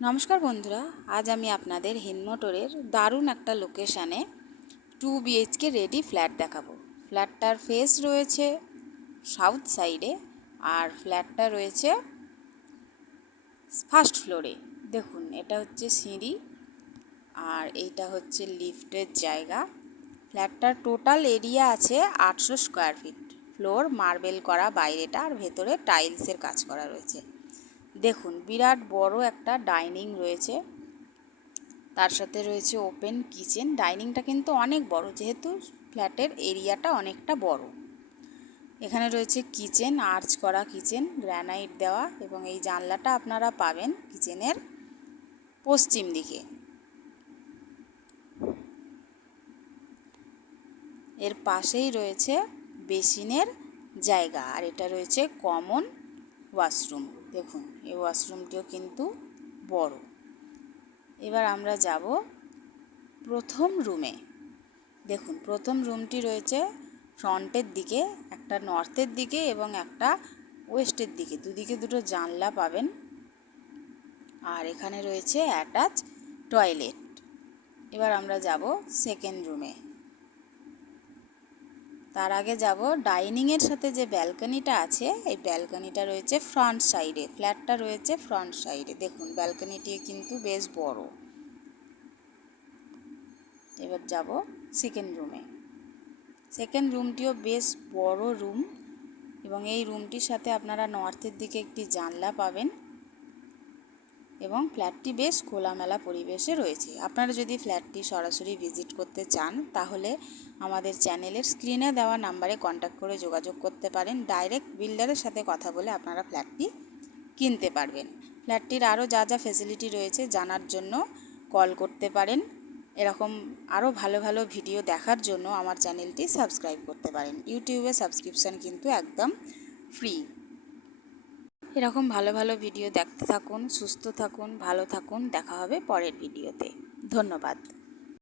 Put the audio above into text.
নমস্কার বন্ধুরা, আজ আমি আপনাদের হিন্দমোটরের দারুণ একটা লোকেশানে 2 BHK রেডি ফ্ল্যাট দেখাবো। ফ্ল্যাটটার ফেস রয়েছে সাউথ সাইডে আর ফ্ল্যাটটা রয়েছে ফার্স্ট ফ্লোরে। দেখুন, এটা হচ্ছে সিঁড়ি আর এইটা হচ্ছে লিফটের জায়গা। ফ্ল্যাটটার টোটাল এরিয়া আছে 800 স্কোয়ার ফিট। ফ্লোর মার্বেল করা বাইরেটা, আর ভেতরে টাইলসের কাজ করা রয়েছে। দেখুন, বিরাট বড় একটা ডাইনিং রয়েছে, তার সাথে রয়েছে ওপেন কিচেন। ডাইনিংটা কিন্তু অনেক বড়, যেহেতু ফ্ল্যাটের এরিয়াটা অনেকটা বড়। এখানে রয়েছে কিচেন, আর্চ করা কিচেন, গ্রানাইট দেওয়া, এবং এই জানলাটা আপনারা পাবেন কিচেনের পশ্চিম দিকে। এর পাশেই রয়েছে বেসিনের জায়গা, আর এটা রয়েছে কমন ওয়াশরুম। দেখুন, এই ওয়াশরুমটিও কিন্তু বড়। এবার আমরা যাব প্রথম রুমে। দেখুন, প্রথম রুমটি রয়েছে ফ্রন্টের দিকে, একটা নর্থের দিকে এবং একটা ওয়েস্টের দিকে। দুদিকে দুটো জানলা পাবেন, আর এখানে রয়েছে অ্যাটাচ টয়লেট। এবার আমরা যাব সেকেন্ড রুমে। তার আগে যাব ডাইনিংয়ের সাথে যে ব্যালকনিটা আছে, এই ব্যালকনিটা রয়েছে ফ্রন্ট সাইডে। ফ্ল্যাটটা রয়েছে ফ্রন্ট সাইডে। দেখুন, ব্যালকনিটি কিন্তু বেশ বড়। এবার যাব সেকেন্ড রুমে। সেকেন্ড রুমটিও বেশ বড় রুম, এবং এই রুমটির সাথে আপনারা নর্থের দিকে একটি জানলা পাবেন, এবং ফ্ল্যাটটি বেশ খোলামেলা পরিবেশে রয়েছে। আপনারা যদি ফ্ল্যাটটি সরাসরি ভিজিট করতে চান, তাহলে আমাদের চ্যানেলের স্ক্রিনে দেওয়া নাম্বারে কন্ট্যাক্ট করে যোগাযোগ করতে পারেন। ডাইরেক্ট বিল্ডারের সাথে কথা বলে আপনারা ফ্ল্যাটটি কিনতে পারবেন। ফ্ল্যাটটির আরও যা যা ফেসিলিটি রয়েছে জানার জন্য কল করতে পারেন। এরকম আরও ভালো ভালো ভিডিও দেখার জন্য আমার চ্যানেলটি সাবস্ক্রাইব করতে পারেন। ইউটিউবে সাবস্ক্রিপশান কিন্তু একদম ফ্রি। এরকম ভালো ভালো ভিডিও দেখতে থাকুন, সুস্থ থাকুন, ভালো থাকুন। দেখা হবে পরের ভিডিওতে। ধন্যবাদ।